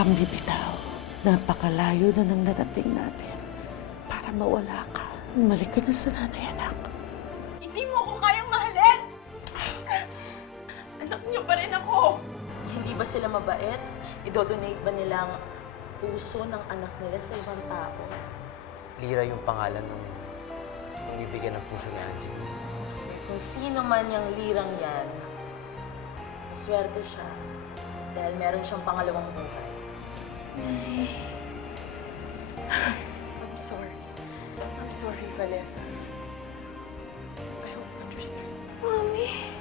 kang bibitaw. Napakalayo na nang narating natin para mawala ka. Umalik ka na sa nanay, anak. Hindi mo ko kayang mahalin! Anak niyo pa rin ako! Hindi ba sila mabait? Idodonate ba nilang puso ng anak nila sa ibang tao? Lira yung pangalan nung bibigyan ng puso ni Angie. Kung sino man yung lirang yan, maswerte siya dahil meron siyang pangalawang buhay. I'm sorry. I'm sorry, Vanessa. I hope you understand. Mami.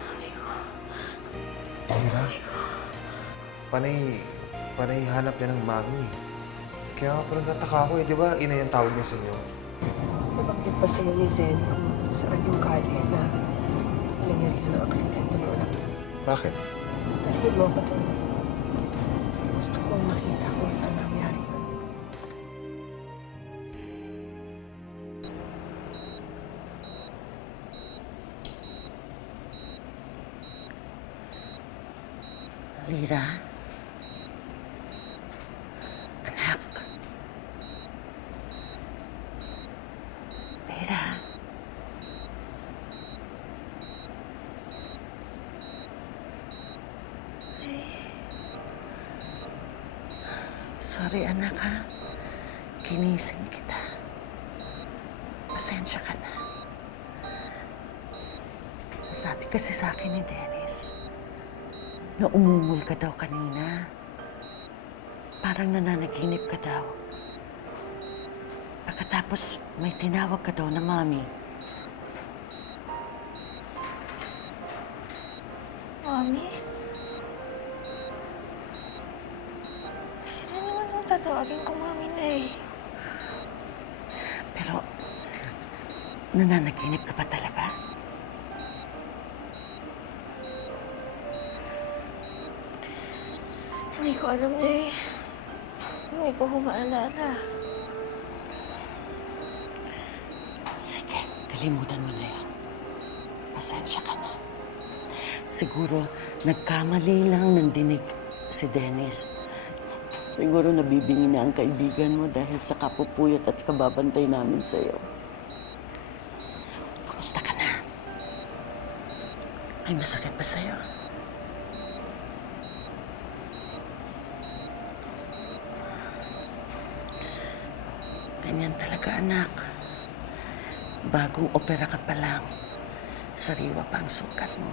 Mami ko. Lira, panay hanap niya ng mami. Kaya nga parang nataka ako di ba ina yung tawag niya sa inyo? Nabanggit pa sa'yo ni Zen kung saan yung kali na nangyari ng aksidente mo anak. Bakit? Talihid mo ako doon. Gusto kong makita kung saan nangyari yun. Lira? Anak? Lira? Sorry, anak, ha? Ginising kita. Pasensya ka na. Sabi kasi sa akin ni Dennis, na umungol ka daw kanina. Parang nananaginip ka daw. Pagkatapos may tinawag ka daw na mami. Mami? Sino naman ang tatawagin ko mami na eh? Pero, nananaginip ka pa talaga? Hindi ko alam na eh. Hindi ko maalala. Sige, kalimutan mo na yan. Pasensya ka na. Siguro, nagkamali lang ng dinig si Dennis. Siguro nabibingi na ang kaibigan mo dahil sa kapupuyat at kababantay namin sa'yo. Kumusta ka na? May masakit ba sa'yo? Ganyan talaga, anak. Bagong opera ka pa lang. Sariwa pa ang sukat mo.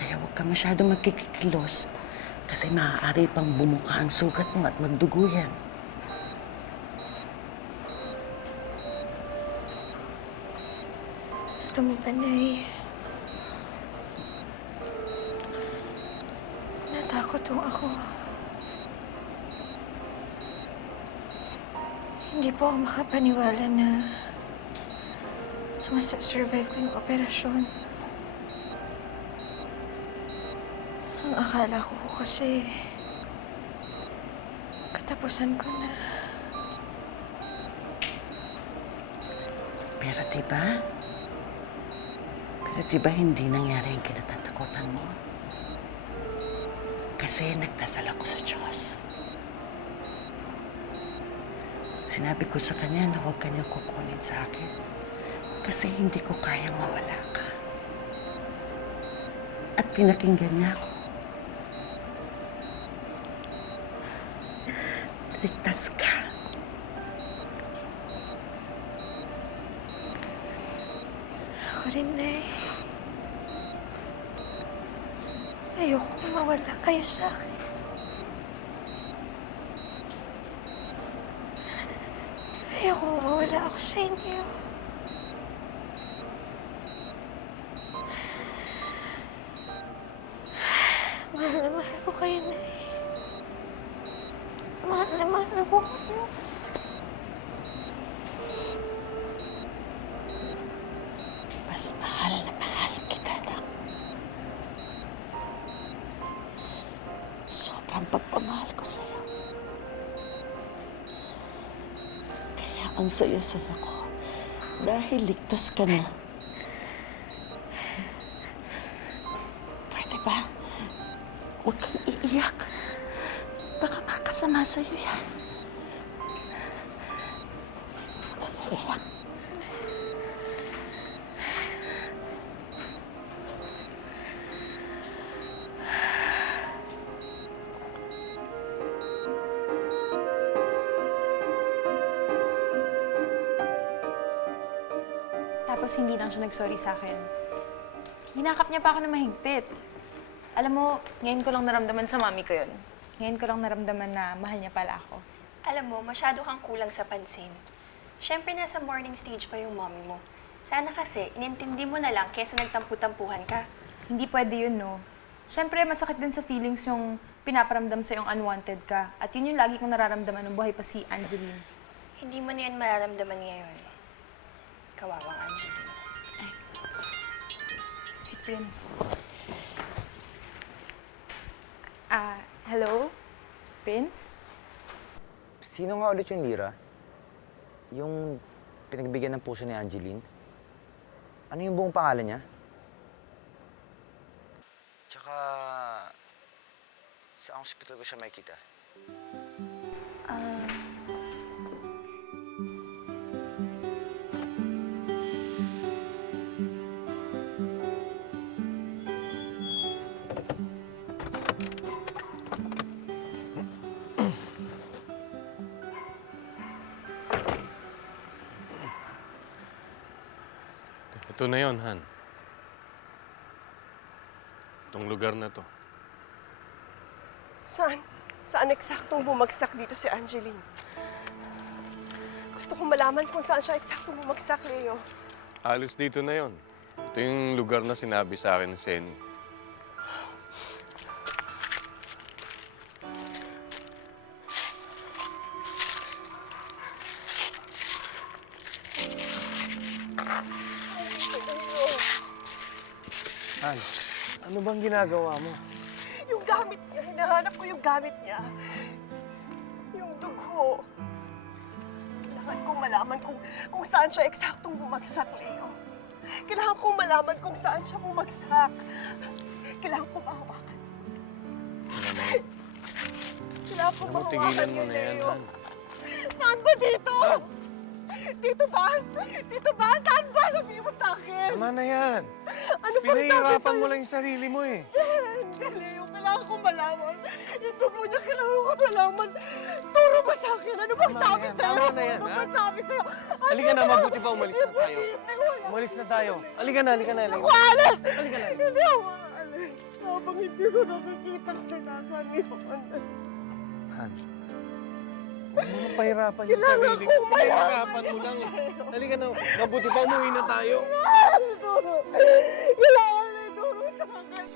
Kaya huwag ka masyadong magkikikilos. Kasi maaari pang bumuka ang sugat mo at magdugo yan. Alam mo ba, Nay? Natakot ho ako. Hindi po ako makapaniwala na masasurvive ko yung operasyon. Ang akala ko kasi katapusan ko na. Pero diba hindi nangyari ang kinatatakutan mo? Kasi nagdasal ako sa Diyos. Sinabi ko sa kanya na huwag kanyang kukunin sa akin kasi hindi ko kayang mawala ka. At pinakinggan niya ako. Ligtas ka. Ako rin, Nay. Ayoko mawala kayo sa akin. Ayoko mawala ako sa inyo. Mahal na mahal ko kayo, Nay. Mahal na mahal ko kayo. Mas mahal na mahal kita, anak. Sobrang pagpamahal ko sa'yo. Kaya ang saya-saya ko dahil ligtas ka na. Pwede ba? Huwag kang iiyak. Baka makasama sa'yo yan. Iyak. Tapos hindi lang siya nag-sorry sa akin. Hinakap niya pa ako ng mahigpit. Alam mo, ngayon ko lang naramdaman sa mami ko yun. Ngayon ko lang naramdaman na mahal niya pala ako. Alam mo, masyado kang kulang sa pansin. Siyempre, nasa morning stage pa yung mommy mo. Sana kasi, inintindi mo na lang kaysa nagtampu-tampuhan ka. Hindi pwede yun, no? Siyempre, masakit din sa feelings yung pinaparamdam sa yung unwanted ka. At yun yung lagi kong nararamdaman nung buhay pa si Angeline. Hindi mo na yan mararamdaman ngayon. Kawawang Angeline. Si Prince. Hello? Prince? Sino nga ulit yung Lira? Yung pinagbigyan ng puso ni Angeline? Ano yung buong pangalan niya? Tsaka, sa hospital ko siya makikita? Ito na yon, Han. Itong lugar na to. Saan? Saan eksaktong bumagsak dito si Angeline? Gusto kong malaman kung saan siya eksaktong bumagsak, Leo. Halos dito na yon. Ito yung lugar na sinabi sa akin ni Senny. Han, ano bang ginagawa mo? Yung gamit niya, hinahanap ko yung gamit niya. Yung dugo. Kailangan kong malaman kung saan siya eksaktong bumagsak, Leo. Kailangan kong malaman kung saan siya bumagsak. Kailangan kong mahawakan. Kailangan kong Ano, mahawakan tigilan mo yun, na yan, Leo. Han. Saan ba dito? Dito ba? Dito ba? Saan ba? Sabihin mo sa akin. Tama na yan. Ano bang sabi Pinahihirapan sa'yo? mo lang yung sarili mo eh. Hindi, Leo. Kailangan ko malaman. Yung dugo niya, kailangan ko malaman. Turo ba sa akin? Ano bang Tama sabi na yan, sa'yo? tama na yan, Ano ha? bang sabi sa'yo? Halika na, mabuti pa umalis na tayo. Imposible. Umalis na tayo. Halika na, halika na. Ako alas! Hindi ako aalis. Habang hindi ko nakikita kung nasaan yun. Han, huwag mo nang pahirapan yung Kailangan sarili kong malaman. Pinahihirapan mo lang eh. Halika na, mabuti pa umuwi na tayo. Turo. Kailangan na ituro sa akin.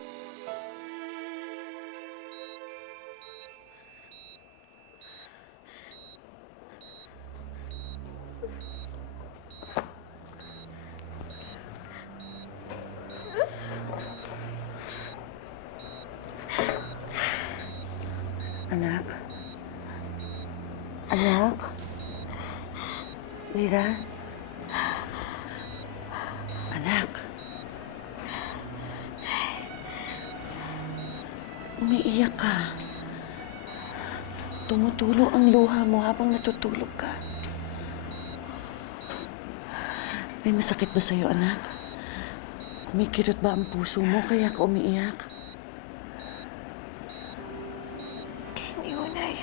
Anak? Anak? Lira? Anak? Umiiyak ka. Tumutulo ang luha mo habang natutulog ka. May masakit ba sa'yo, anak? Kumikirot ba ang puso mo kaya ka umiiyak? Hindi ho, Nay.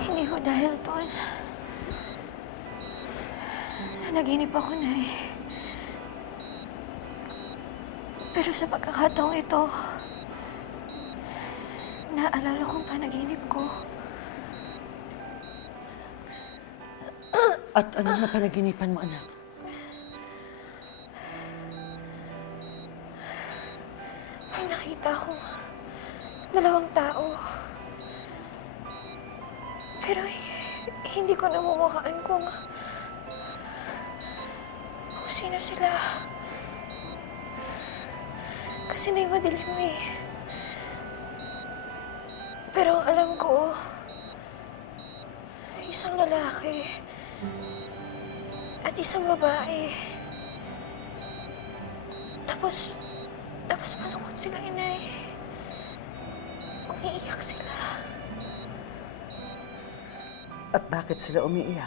Hindi ho dahil doon. Nanaginip ako, Nay. Pero sa pagkakataong ito, naalala kong panaginip ko. At anong napanaginipan mo, anak? May nakita akong dalawang tao. Pero hindi ko namumukaan kung sino sila. Kasi na'y madilim eh. Pero ang alam ko, isang lalaki at isang babae. Tapos malungkot sila, inay. Umiiyak sila. At bakit sila umiiyak?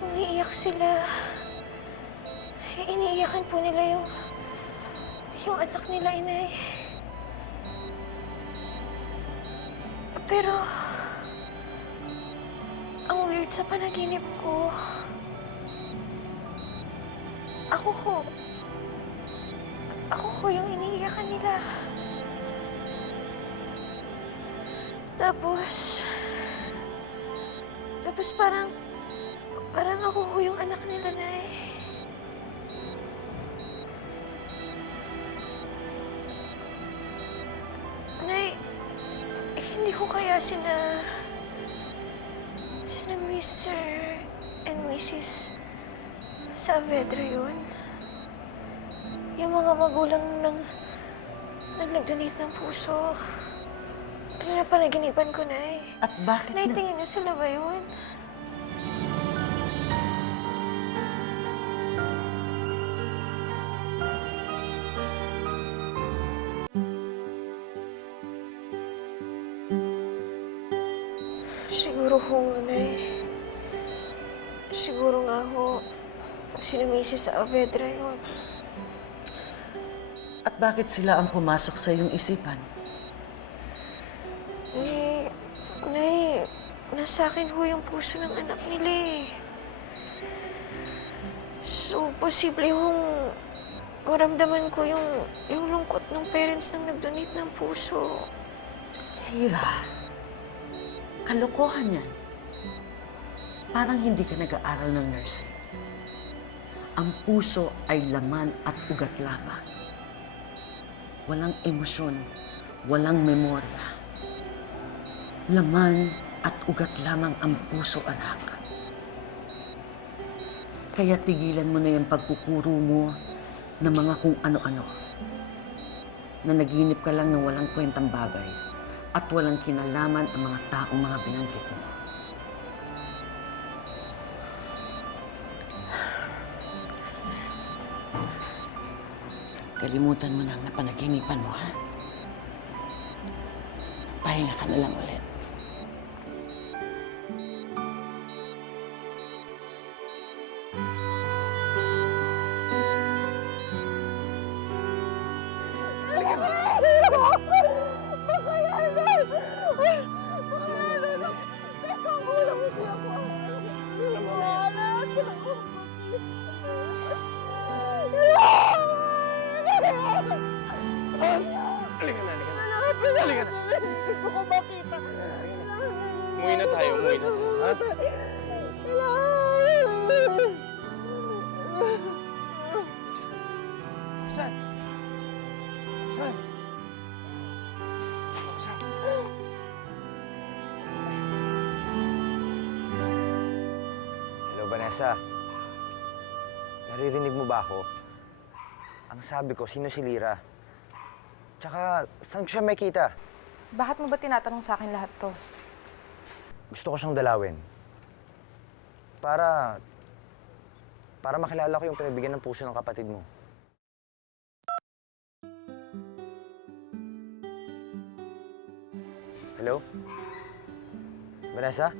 Umiiyak sila. Iniiyakan po nila yung anak nila, inay. Pero, ang weird sa panaginip ko, ako ho yung iniiyakan nila. Tapos parang ako ho yung anak nila, nay. Nay, hindi ko kaya sina Mr. and Mrs. Saavedra yun. Yung mga magulang nang nag-donate ng puso. Ito na panaginipan ko, Nay. At bakit Nay, tingin niyo sila ba yun? Siguro ho nga, Nay. Siguro nga ho, sina Mrs. Saavedra yun. At bakit sila ang pumasok sa iyong isipan? Nay, nasa akin ho yung puso ng anak nila eh. So, posible hong maramdaman ko yung lungkot ng parents nang nag-donate ng puso. Lira, kalokohan yan. Parang hindi ka nag-aaral ng nursing. Ang puso ay laman at ugat lamang. Walang emosyon, walang memorya. Laman at ugat lamang ang puso, anak. Kaya tigilan mo na yung pagkukuro mo ng mga kung ano-ano. Na naginip ka lang ng walang kwentang bagay at walang kinalaman ang mga taong mga binanggit mo. Kalimutan mo na ang napanaginipan mo, ha? Pahinga ka na lang ulit. Umuwi na tayo, umuwi na tayo, ha? Saan? Saan? Saan? Hello, Vanessa. Naririnig mo ba ako? Ang sabi ko, sino si Lira? Tsaka, saan ko siya makita? Bakit mo ba tinatanong sa akin lahat to? Gusto ko siyang dalawin. Para makilala ko yung pinabigyan ng puso ng kapatid mo. Hello? Vanessa?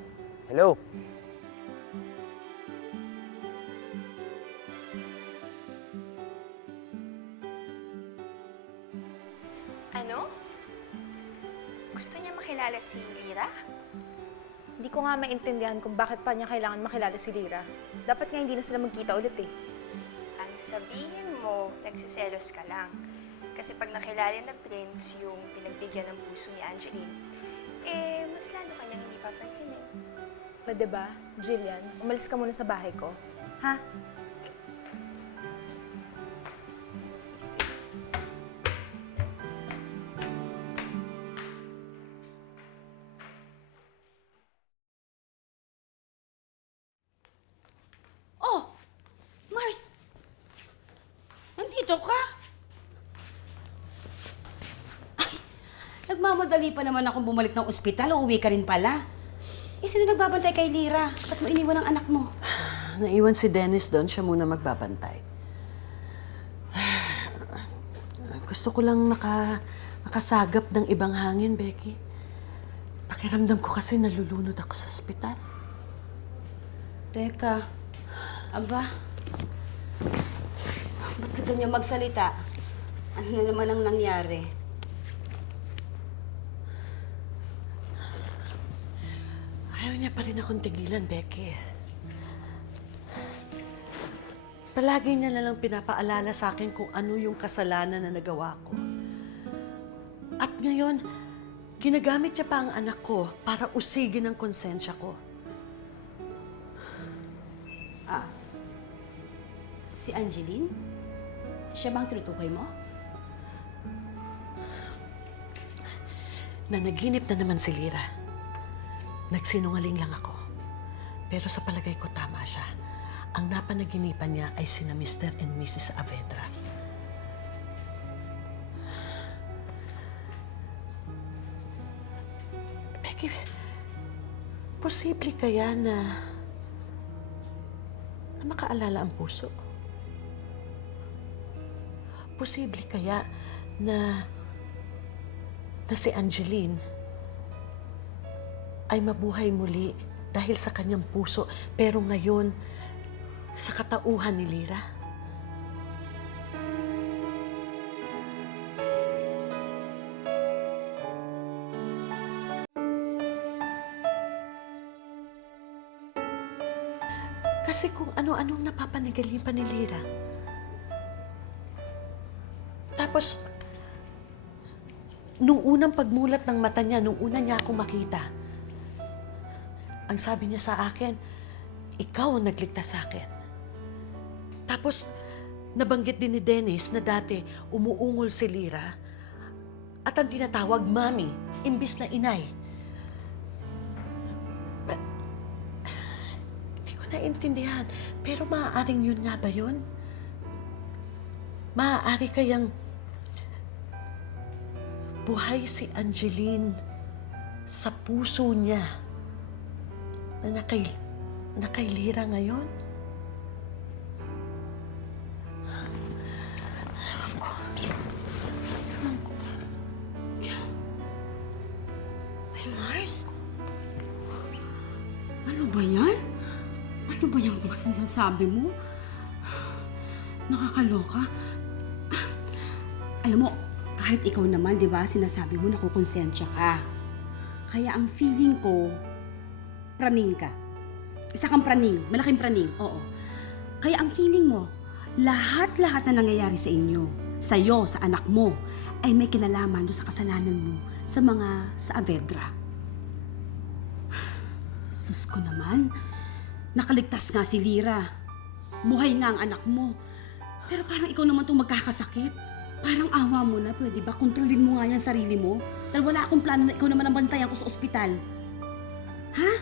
Hello? Ano? Gusto niya makilala si Lira? Hindi ko nga maintindihan kung bakit pa niya kailangan makilala si Lira. Dapat nga hindi na sila magkita ulit eh. Ang sabihin mo, nagsiselos ka lang. Kasi pag nakilala na Prince yung pinagbigyan ng puso ni Angeline, mas lalo kanyang hindi papansinin. Pwede ba, Jillian, umalis ka muna sa bahay ko? Ha? Easy. Oh! Mars! Nandito ka? Ay, nagmamadali pa naman akong bumalik ng ospital. Uuwi ka rin pala. Eh, sino nagbabantay kay Lira? Ba't mo iniwan ang anak mo? Naiwan si Dennis doon, siya muna magbabantay. Gusto ko lang makasagap ng ibang hangin, Becky. Pakiramdam ko kasi nalulunod ako sa ospital. Teka, aba, ba't ka ganyan magsalita? Ano na naman ang nangyari? Ayaw niya pa rin akong tigilan, Becky. Palagi niya na lang pinapaalala sa akin kung ano yung kasalanan na nagawa ko. At ngayon, ginagamit niya pa ang anak ko para usigin ang konsensya ko. Si Angeline? Siya bang tinutukoy mo? Nanaginip na naman si Lira. Nagsinungaling lang ako. Pero sa palagay ko tama siya. Ang napanaginipan niya ay sina Mr. and Mrs. Avedra. Becky, posible kaya na makaalala ang puso? Posible kaya na si Angeline ay mabuhay muli dahil sa kanyang puso, pero ngayon, sa katauhan ni Lira? Kasi kung ano-anong napapanagaling ni Lira. Tapos, nung unang pagmulat ng mata niya, nung una niya akong makita, ang sabi niya sa akin, ikaw ang nagligtas sa akin. Tapos, nabanggit din ni Dennis na dati umuungol si Lira at ang tinatawag mami, imbis na inay. Hindi ko naintindihan, pero maaaring yun nga ba yun? Maaari kayang buhay si Angeline sa puso niya na nakay Lira ngayon? Ewan ko. Ay, Mars? Ano ba yan? Ano ba yung mga sinasabi mo? Nakakaloka. Alam mo, kahit ikaw naman, di ba, sinasabi mo nakukonsensya ka. Kaya ang feeling ko, praning ka. Isa kang praning, malaking praning, oo. Kaya ang feeling mo, lahat-lahat na nangyayari sa inyo, sa'yo, sa anak mo, ay may kinalaman doon sa kasalanan mo sa Avedra. Sus ko naman, nakaligtas nga si Lira. Buhay nga ang anak mo. Pero parang ikaw naman itong magkakasakit. Parang awa mo na, pwede ba? Kontrolin mo nga yan sarili mo. Dahil wala akong plano na ikaw naman ang bantayan ko sa ospital. Ha?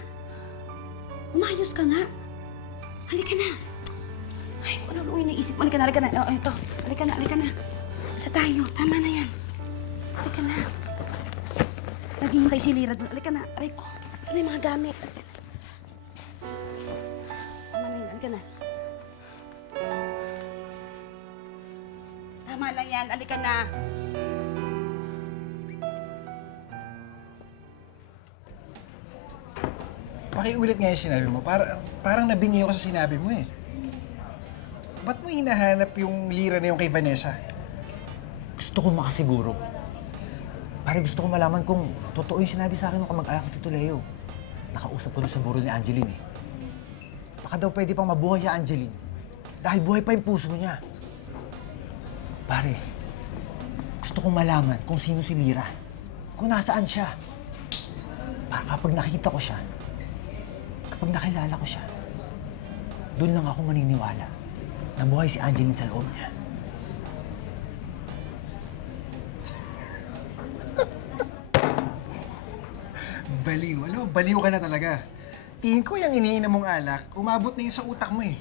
Umayos ka nga. Halika na. Ay, kung ano iniisip mo. Halika na, halika na. Oh, ito. Halika na, halika na. Sa tayo. Tama na yan. Halika na. Naghihintay si Lira doon. Halika na. Aray ko. Ito na yung mga gamit. Tama na yan. Halika na. Tama na yan. Halika na. Pakiulit nga yung sinabi mo. Parang nabingi ako sa sinabi mo eh. Ba't mo hinahanap yung Lira na yung kay Vanessa? Gusto ko makasiguro. Pare, gusto ko malaman kung totoo yung sinabi sa akin ng kamag-anak ni Tito Leo. Nakausap ko na sa burol ni Angeline eh. Baka daw pwede pang mabuhay si Angeline. Dahil buhay pa yung puso niya. Pare, gusto kong malaman kung sino si Lira. Kung nasaan siya. Para kapag nakita ko siya, kapag nakilala ko siya, doon lang ako maniniwala na buhay si Angeline sa loob niya. Baliw. Alam mo, baliw ka na talaga. Tingin ko yung iniinom mong alak, umabot na yun sa utak mo eh.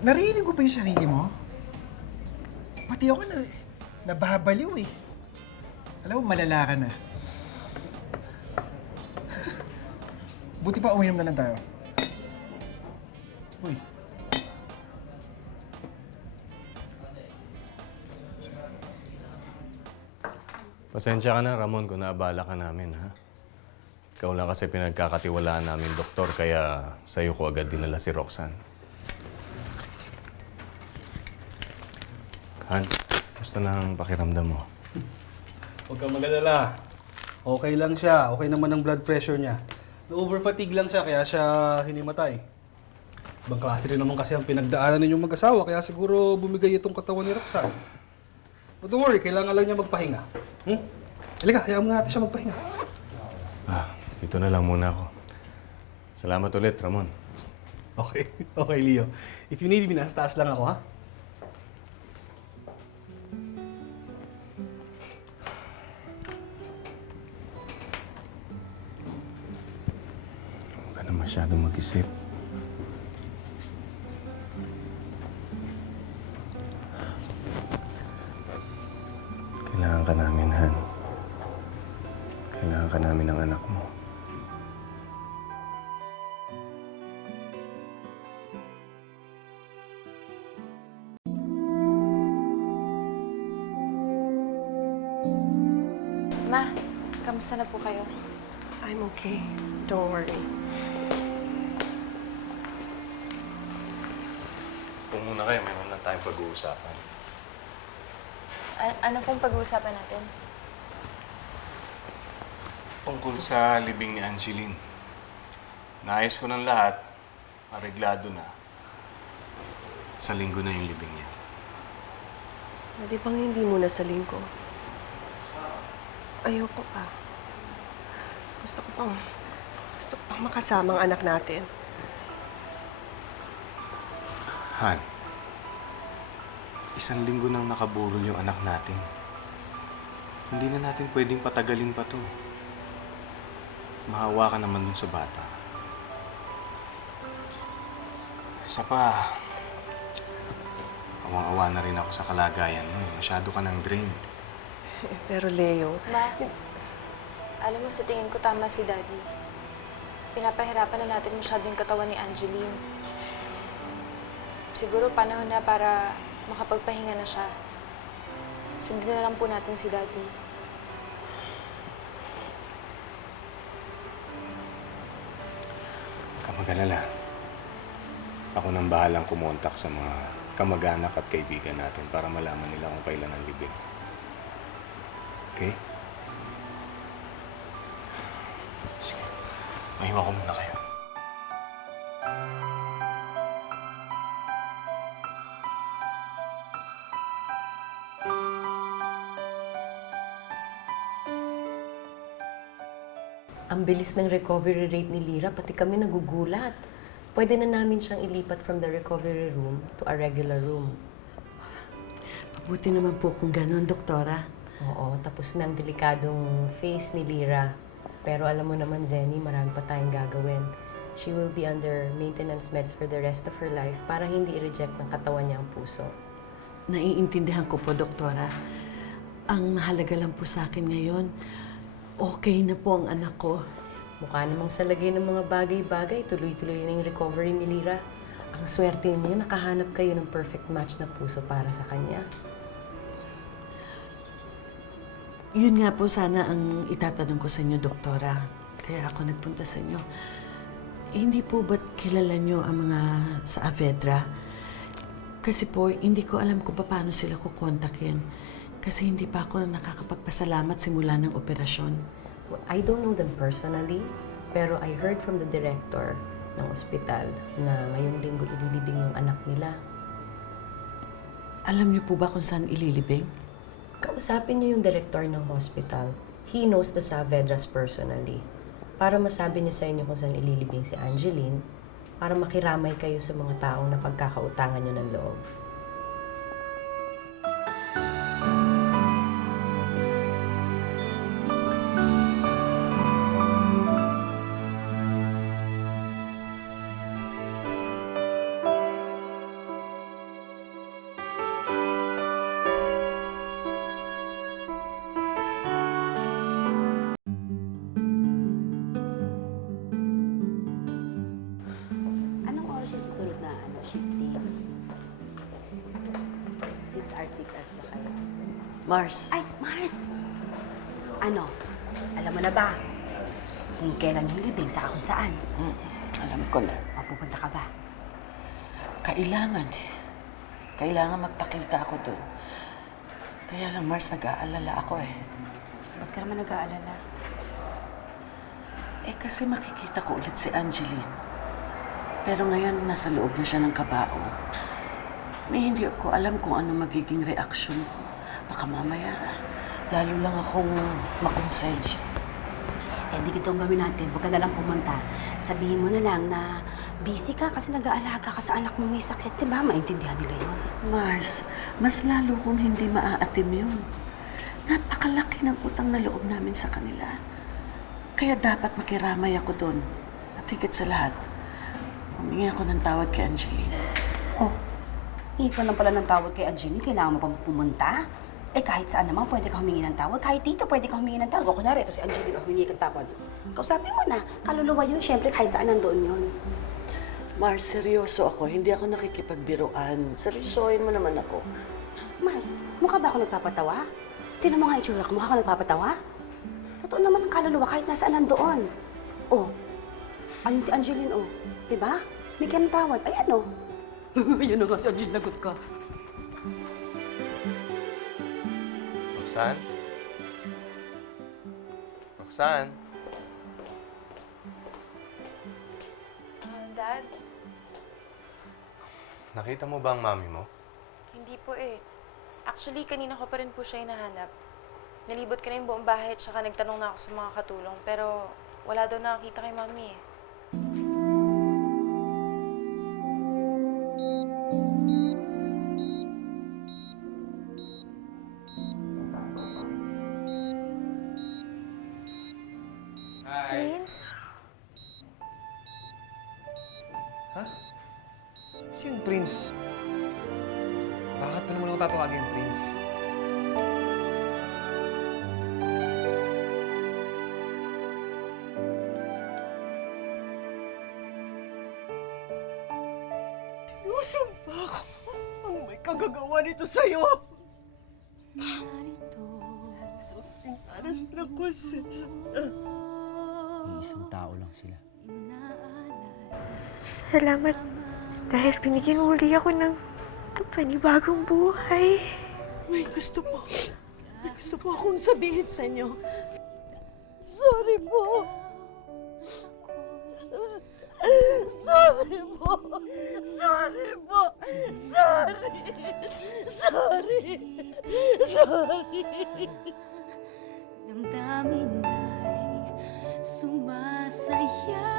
Narinig ko ba yung sarili mo? Pati ako nababaliw eh. Alam mo, malala ka na. Buti pa uminom na lang tayo. Uy. Pasensya ka na, Ramon, kung naabala ka namin, ha? Ikaw lang kasi pinagkakatiwalaan namin, doktor, kaya sa'yo ko agad dinala si Roxanne. Han, gusto na ang pakiramdam mo? Huwag kang mag-alala. Okay lang siya. Okay naman ang blood pressure niya. Na-overfatigue lang siya, kaya siya hinimatay. Ibang klase rin naman kasi ang pinagdaanan ninyong mag-asawa, kaya siguro bumigay itong katawan ni Roxanne. But don't worry, kailangan lang niya magpahinga. Halika, hayaan mo natin siya magpahinga. Dito na lang muna ako. Salamat ulit, Ramon. Okay, okay, Leo. If you need me, nasa taas lang ako, ha? Huwag ka na masyadong mag-isip. Kailangan ka namin, Han. Kailangan ka namin ng anak mo. Ma, kamusta na po kayo? I'm okay. Don't worry. Kung muna kayo, mayroon lang tayong pag-uusapan. Ano pong pag-uusapan natin? Tungkol sa libing ni Angeline. Naayos ko ng lahat, areglado na. Sa linggo na yung libing niya. Pwede bang hindi muna sa linggo? Ayoko pa. Gusto ko pang makasama ang anak natin. Han, 1 linggo nang nakaburol yung anak natin. Hindi na natin pwedeng patagalin pa to. Mahawa ka naman dun sa bata. Isa pa, awang-awa na rin ako sa kalagayan mo. Masyado ka nang drained. Pero Leo, Ma, alam mo, sa tingin ko tama si Daddy. Pinapahirapan na natin masyado yung katawan ni Angeline. Siguro panahon na para makapagpahinga na siya. Sundin na lang po natin si Daddy. Huwag ka mag-alala. Ako nang bahalang kumontak sa mga kamag-anak at kaibigan natin para malaman nila kung kailan ang libing. Okay? Sige. Mahiwa ko muna kayo. Ang bilis ng recovery rate ni Lyra, pati kami nagugulat. Pwede na namin siyang ilipat from the recovery room to a regular room. Mabuti naman po kung ganun, doktora. Oo, tapos na ang delikadong phase ni Lyra. Pero alam mo naman, Zenny, marami pa tayong gagawin. She will be under maintenance meds for the rest of her life para hindi i-reject ng katawan niya ang puso. Naiintindihan ko po, doktora. Ang mahalaga lang po sa akin ngayon, okay na po ang anak ko. Mukha namang sa lagay ng mga bagay-bagay, tuloy-tuloy na yung recovery ni Lyra. Ang swerte mo, nakahanap kayo ng perfect match na puso para sa kanya. Yun nga po sana ang itatanong ko sa inyo, doktora. Kaya ako nagpunta sa inyo. Hindi po ba't kilala nyo ang mga sa Avedra? Kasi po, hindi ko alam kung paano sila kukontakin. Kasi hindi pa ako nakakapagpasalamat simula ng operasyon. Well, I don't know them personally, pero I heard from the director ng ospital na ngayong linggo ililibing yung anak nila. Alam niyo po ba kung saan ililibing? Kausapin niyo yung director ng hospital. He knows the Saavedras personally. Para masabi niya sa inyo kung saan ililibing si Angeline, para makiramay kayo sa mga taong napagkakautangan niyo ng loob. Anong oras yung susunod na shifting? 6 hours ba kayo? Mars, Ay, Mars! Ano? Alam mo na ba kung kailan yung libing sa kung saan? Alam ko na. Mapupunta ka ba? Kailangan. Kailangan magpakita ako doon. Kaya lang, Mars, nag-aalala ako eh. Ba't ka naman nag-aalala? Kasi makikita ko ulit si Angeline. Pero ngayon, nasa loob na siya ng kabao. May hindi ko alam kung ano magiging reaksyon ko. Baka mamaya, lalo lang akong makonsensya. Di ganito ang gawin natin. Huwag ka na lang pumunta. Sabihin mo na lang na busy ka kasi nag-aalaga ka sa anak mo may sakit. Diba? Maintindihan nila yun. Mars, mas lalo kong hindi maaatim yun. Napakalaki ng utang na loob namin sa kanila. Kaya dapat makiramay ako doon. At higit sa lahat, humingi ako ng tawad kay Angeline. Oh, hindi ka lang pala ng tawad kay Angeline. Kailangan mo pang pumunta? Kahit saan naman pwede ka humingi ng tawad. Kahit dito pwede ka humingi ng tawad. O kunyari, ito si Angeline, humingi kang tawad. Kausapin mo na. Kaluluwa yun, syempre kahit saan nandoon yun. Mars, seryoso ako. Hindi ako nakikipagbiruan. Seryosohin mo naman ako. Mars, mukha ba ako nagpapatawa? Tingnan mo nga itsura ko, mukha ka nagpapatawa? Totoo naman ang kaluluwa kahit nasaan nandoon. Oh, ayun si Angeline, oh. Diba? May ka ng tawad. Ayan, oh. Ayun na nga si Angeline, lagot ka. Roxanne? Roxanne? Dad, Nakita mo ba ang mami mo? hindi po eh. Actually, kanina ko pa rin po siya hinahanap. Nalibot ko na yung buong bahay at saka nagtanong na ako sa mga katulong. Pero wala daw nakakita kay mami eh. Prince? Ha? Sino yung Prince? Bakit pa naman ako tatawagin Prince? Sinusumpa ako ang may kagagawa nito sa'yo. Sundin sana siya ng konsensya. Iisang tao lang sila. Salamat dahil binigyan uli ako ng panibagong buhay. May gusto po akong sabihin sa inyo. Sorry po. Sorry po. Sorry po. Sorry. Sorry. Sorry. Damdamin ay sumasaya.